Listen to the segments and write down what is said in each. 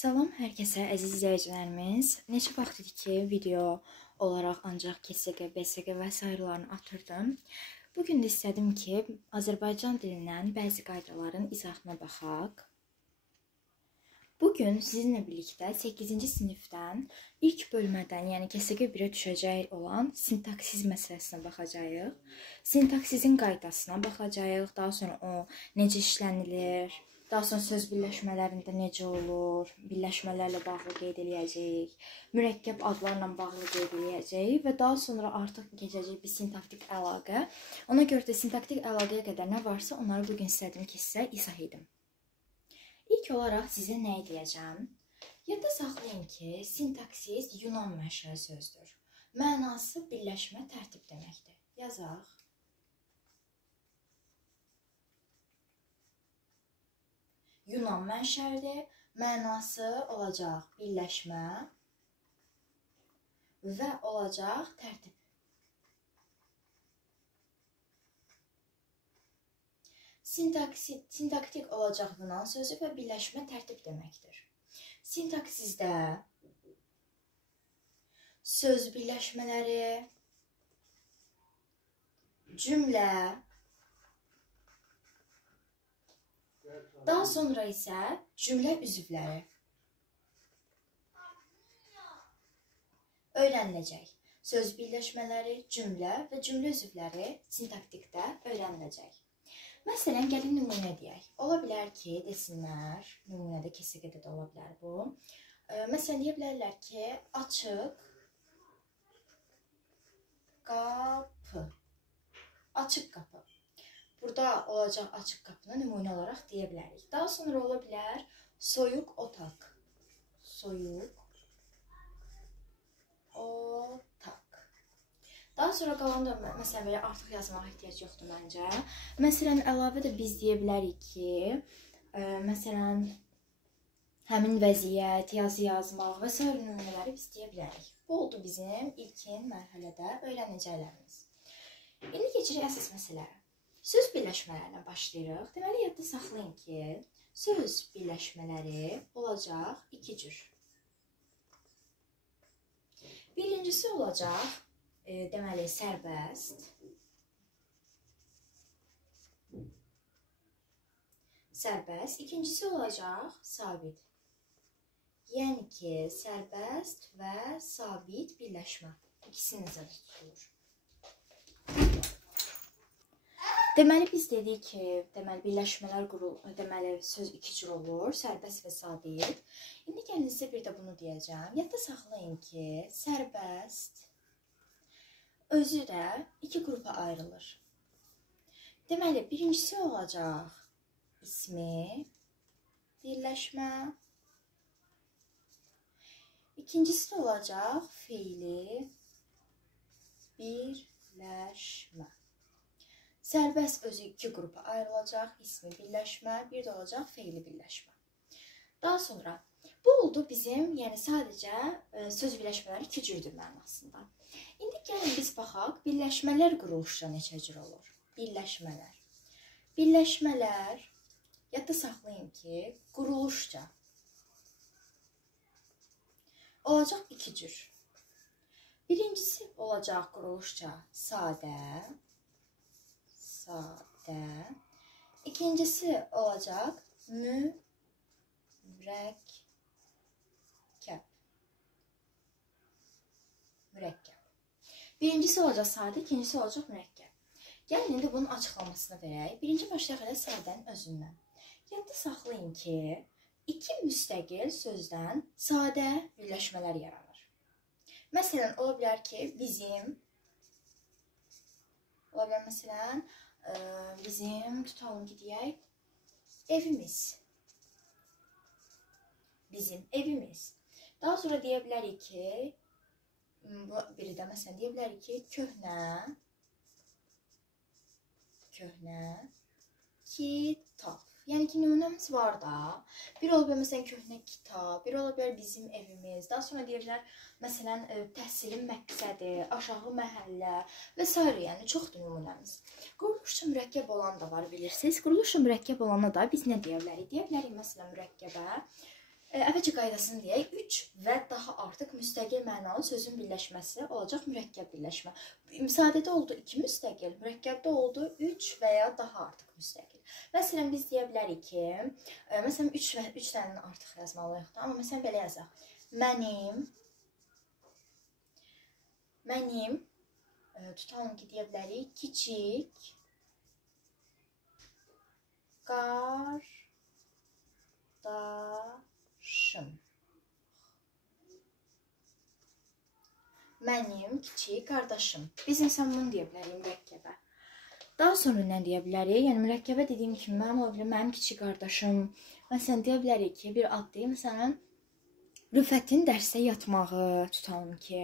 Salam hər kəsə, əziz izləyicilərimiz. Neçə vaxtdır ki, video olaraq ancaq KSG, BSG və sairələrini atırdım. Bugün də istədim ki, Azərbaycan dilindən bəzi qaydaların izahına baxaq. Bugün sizinlə birlikdə 8-ci sinifdən ilk bölmədən, yəni KSG 1-ə düşəcək olan sintaksiz məsələsinə baxacağıq. Sintaksizin qaydasına baxacağıq, daha sonra o necə işlənilir, daha sonra söz birləşmələrində necə olur, birləşmələrlə bağlı qeyd eləyəcəyik, mürəkkəb adlarla bağlı qeyd eləyəcəyik və daha sonra artıq keçəcək bir sintaktik əlaqə. Ona görə də sintaktik əlaqəyə qədər nə varsa, onları bugün istədim ki, sizə izah edim. İlk olaraq sizə nə edəcəm? Yadda saxlayın ki, sintaksiz Yunan mənşəli sözdür. Mənası birləşmə, tərtib deməkdir. Yazaq. Yunan mənşəlidir. Mənası olacaq birləşmə və olacaq tərtib. Sintaktik olacaq Yunan sözü və birləşmə tərtib deməkdir. Sintaksizdə söz birləşmələri, cümlə, daha sonra isə cümlə üzvləri öyrəniləcək. Söz birləşmələri, cümlə və cümlə üzvləri sintaktikdə öyrəniləcək. Məsələn, gəlin nümunə deyək. Ola bilər ki, desinlər, nümunədə KSG-də də ola bilər bu. Məsələn, deyə bilərlər ki, açıq qapı. Açıq qapı. Burada olacaq açıq qapını nümunə olaraq deyə bilərik. Daha sonra ola bilər soyuq otaq. Soyuq otaq. Daha sonra qalan da məsələn belə artıq yazmağa ehtiyac yoxdur məncə. Məsələn, əlavə də biz deyə bilərik ki, məsələn, həmin vəziyyət, yazı yazmaq və s. nümunələri biz deyə bilərik. Bu oldu bizim ilkin mərhələdə öyrənəcəklərimiz. İndi keçirik əsas məsələyə. Söz birləşmələrinə başlayırıq. Deməli, yadda saxlayın ki, söz birləşmələri olacaq iki cür. Birincisi olacaq, deməli, sərbəst. Sərbəst. İkincisi olacaq sabit. Yəni ki, sərbəst və sabit birləşmə. İkisi nəzərdə tutulur. Deməli, biz dedik ki, birləşmələr deməli, söz iki cür olur, sərbəst və sabit. İndi gəlin sizə bir də bunu deyəcəm. Yadda saxlayın ki, sərbəst özü də iki qrupa ayrılır. Deməli, birincisi olacaq ismi birləşmə. İkincisi də olacaq fiili birləşmə. Sərbəst özü iki qrupa ayrılacaq, ismi birləşmə, bir də olacaq fiili birləşmə. Daha sonra, bu oldu bizim, yəni sadəcə söz birləşmələri iki cürdür mənasında. İndi gəlin biz baxaq, birləşmələr quruluşca neçə cür olur? Birləşmələr. Birləşmələr, yadda saxlayın ki, quruluşca olacaq iki cür. Birincisi olacaq quruluşca sadə. İkincisi olacaq mürəkkəb. Birincisi olacaq sadə, ikincisi olacaq mürəkkəb. Gəlin, indi bunun açıqlamasını verək. Birinci başlayaq elə sadənin özündən. Yadda saxlayın ki, iki müstəqil sözdən sadə birləşmələr yaranır. Məsələn, ola bilər ki, bizim, tutalım ki, deyək, evimiz. Bizim evimiz. Daha sonra deyə bilərik ki, biri də məsələn deyə bilərik ki, köhnə kitab. Yəni ki, nümunəmiz var da. Bir ola bilər, məsələn, köhnə kitab, bir ola bilər bizim evimiz. Daha sonra deyə bilər, məsələn, təhsilin məqsədi, aşağı məhəllə və s. Yəni, çoxdur nümunəmiz. Quruluşca mürəkkəb olan da var, bilirsiniz. Quruluşca mürəkkəb olana da biz nə deyə bilərik? Deyə bilərik, məsələn, mürəkkəbə Əvvəlcə qaydasını deyək. 3 və daha artıq müstəqil mənalı sözün birləşməsi olacaq mürəkkəb birləşmə. Sadədə oldu 2 müstəqil, mürəkkəbdə oldu 3 və ya daha artıq müstəqil. Məsələn, biz deyə bilərik ki, məsələn 3 və 3 dəndən artıq yazmalıyıq da, amma məsələn belə yazaq. Mənim tutalım ki, deyə bilərik kiçik qardaşım. Mənim kiçik qardaşım. Biz insan bunu deyə bilərik mürəkkəbə. Daha sonra nə deyə bilərik? Yəni mürəkkəbə dediyim kimi mənim kiçik qardaşım. Məsələn deyə bilərik ki, bir ad deyim, məsələn Rüfətin dərsdə yatmağı, tutalım ki,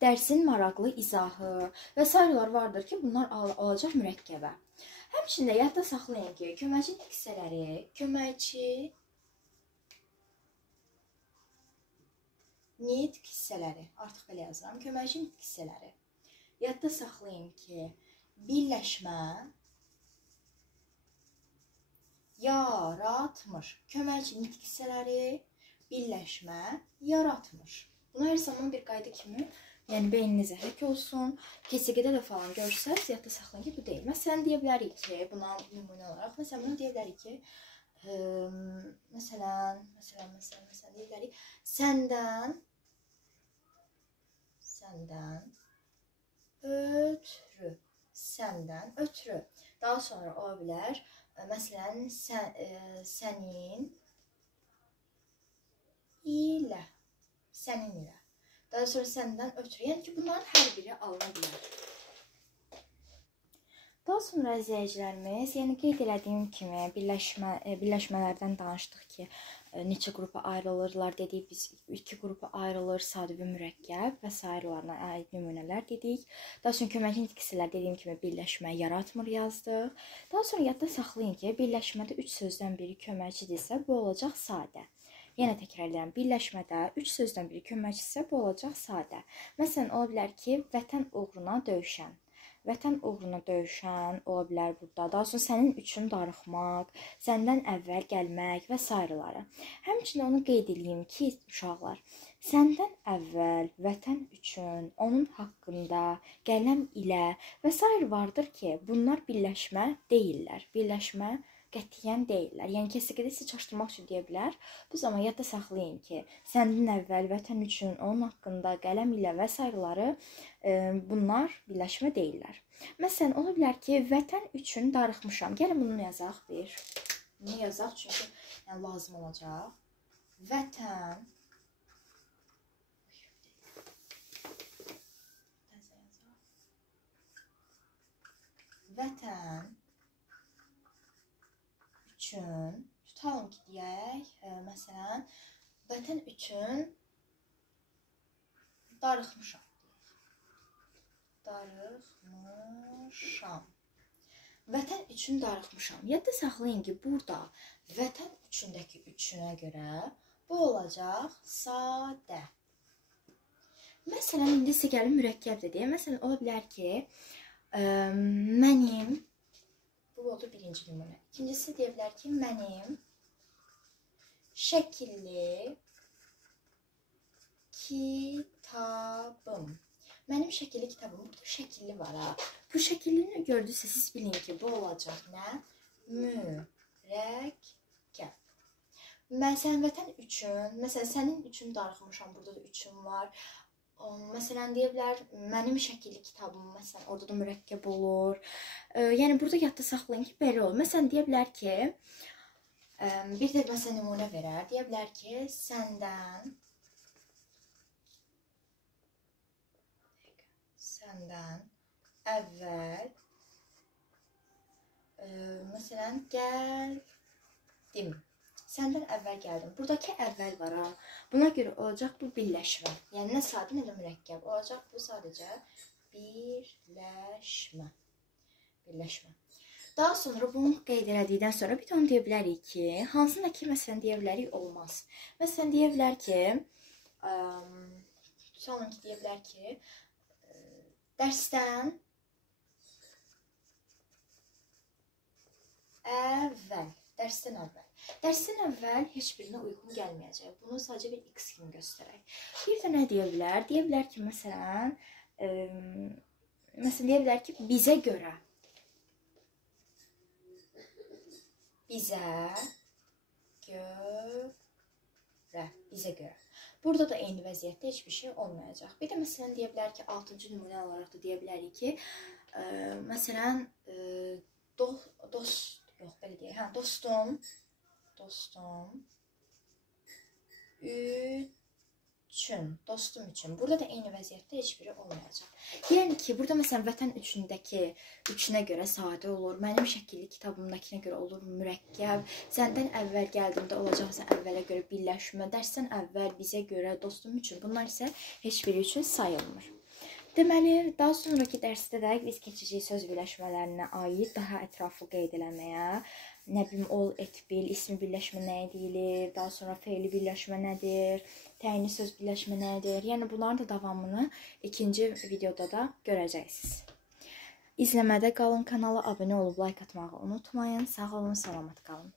dərsin maraqlı izahı və sairələr vardır ki, bunlar olacaq mürəkkəbə. Həmçində yadda saxlayın ki, köməkçi hissələri, nitq hissələri, artıq belə yazıram, köməkçi nitq hissələri. Yadda saxlayın ki, birləşmə yaratmış. Köməkçi nitq hissələri birləşmə yaratmış. Bunu hər zaman bir qayda kimi, yəni beyninizə həkk olsun. Kesigədə də falan görsəz, yadda saxlayın ki, bu deyil. Məsələn, deyə bilərik ki, buna nümunə olaraq, məsələn, bunu deyə bilərik ki, məsələn, deyə bilərik, səndən ötrü. Daha sonra ola bilər, məsələn, sənin ilə. Daha sonra səndən ötrü. Yəni ki, bunların hər biri alına bilər. Daha sonra izləyicilərimiz, yəni qeyd elədiyim kimi birləşmələrdən danışdıq ki, neçə qrupa ayrılırlar dedik, biz 2 qrupa ayrılır, sadə və mürəkkəb və sairələrine aid nümunələr dedik. Daha sonra köməkçi nitq hissələri dediyim kimi birləşmə yaratmır yazdıq. Daha sonra yadda saxlayın ki, birləşmədə 3 sözdən biri köməkçidirsə, bu olacaq sadə. Yenə təkrar edirəm, birləşmədə 3 sözdən biri köməkçidirsə, bu olacaq sadə. Məsələn, ola bilər ki, vətən uğruna döyüşən. Vətən uğruna döyüşən ola bilər burada. Daha sonra sənin üçün darıxmaq, səndən əvvəl gəlmək və sairələri. Həmçinin onu qeyd edeyim ki, uşaqlar, səndən əvvəl, vətən üçün, onun haqqında, qələm ilə və sair vardır ki, bunlar birləşmə deyillər. Birləşmə qətiyyən deyillər. Yəni kesigədə sizə çaşdırmaq üçün deyə bilər. Bu zaman yadda saxlayın ki, səndən əvvəl, vətən üçün, onun haqqında, qələm ilə və sairələri bunlar birləşmə deyillər. Məsələn, ola bilər ki, vətən üçün darıxmışam. Gəlin bunu yazaq bir. Bunu yazaq çünki lazım olacaq. Vətən üçün, tutalım ki, deyək, məsələn, vətən üçün darıxmışam. Vətən üçün darıxmışam. Yadda saxlayın ki, burada vətən üçündəki üçünə görə bu olacaq sadə. Məsələn, indi sizə gəlin mürəkkəbdə deyək. Məsələn, ola bilər ki, mənim, bu oldu birinci nümunə. İkincisi deyə bilər ki, mənim şəkilli kitabım. Mənim şəkilli kitabım. Burada şəkilli var ha. Bu şəkillini gördünüzsə, siz bilin ki, bu olacaq nə? Mürəkkəb. Məsələn, vətən üçün, məsələn, sənin üçün darıxmışam, burada da üçün var. Məsələn, deyə bilər, mənim şəkilli kitabım, məsələn, orada da mürəkkəb olur. Yəni, burada yadda saxlayın ki, belə olur. Məsələn, deyə bilər ki, bir də məsələn, nümunə verər. Deyə bilər ki, səndən əvvəl, məsələn, gəldim. Səndən əvvəl gəldim. Buradakı əvvəl var ha. Buna görə olacaq bu birləşmə. Yəni, nə sadə, nə də mürəkkəb. Olacaq bu sadəcə birləşmə. Daha sonra bunu qeyd elədikdən sonra bir də onu deyə bilərik ki, hansında ki, məsələn, deyə bilərik olmaz. Məsələn, deyə bilər ki, tutalım ki, deyə bilər ki, dərsdən əvvəl. Dərsdən əvvəl heç birinə uyğun gəlməyəcək. Bunu sadəcə bir x kimi göstərək. Bir də nə deyə bilər? Deyə bilər ki, məsələn, deyə bilər ki, bizə görə. Bizə görə. Burada da eyni vəziyyətdə heç bir şey olmayacaq. Bir də məsələn deyə bilər ki, 6-cı nümunə olaraq da deyə bilərik ki, məsələn, dostum üçün. Burada da eyni vəziyyətdə heç biri olmayacaq. Yəni ki, burada məsələn vətən üçündəki üçünə görə sadə olur. Mənim şəkilli kitabımdakına görə olur mürəkkəb. Səndən əvvəl gəldiyimdə olacaqsa əvvələ görə birləşmə. Dərsdən əvvəl bizə görə dostum üçün. Bunlar isə heç biri üçün sayılmır. Deməli, daha sonraki dərsdə də biz keçəcəyik söz birləşmələrinə aid daha ətraflı qeyd eləməyə. Nə bilim, ol, et, bil, ismi birləşmə nəyə deyilir, daha sonra fe'li birləşmə nədir, təyinli söz birləşmə nədir. Yəni, bunların da davamını ikinci videoda da görəcəksiniz. İzləmədə qalın, kanala abunə olub like atmağı unutmayın. Sağ olun, salamat qalın.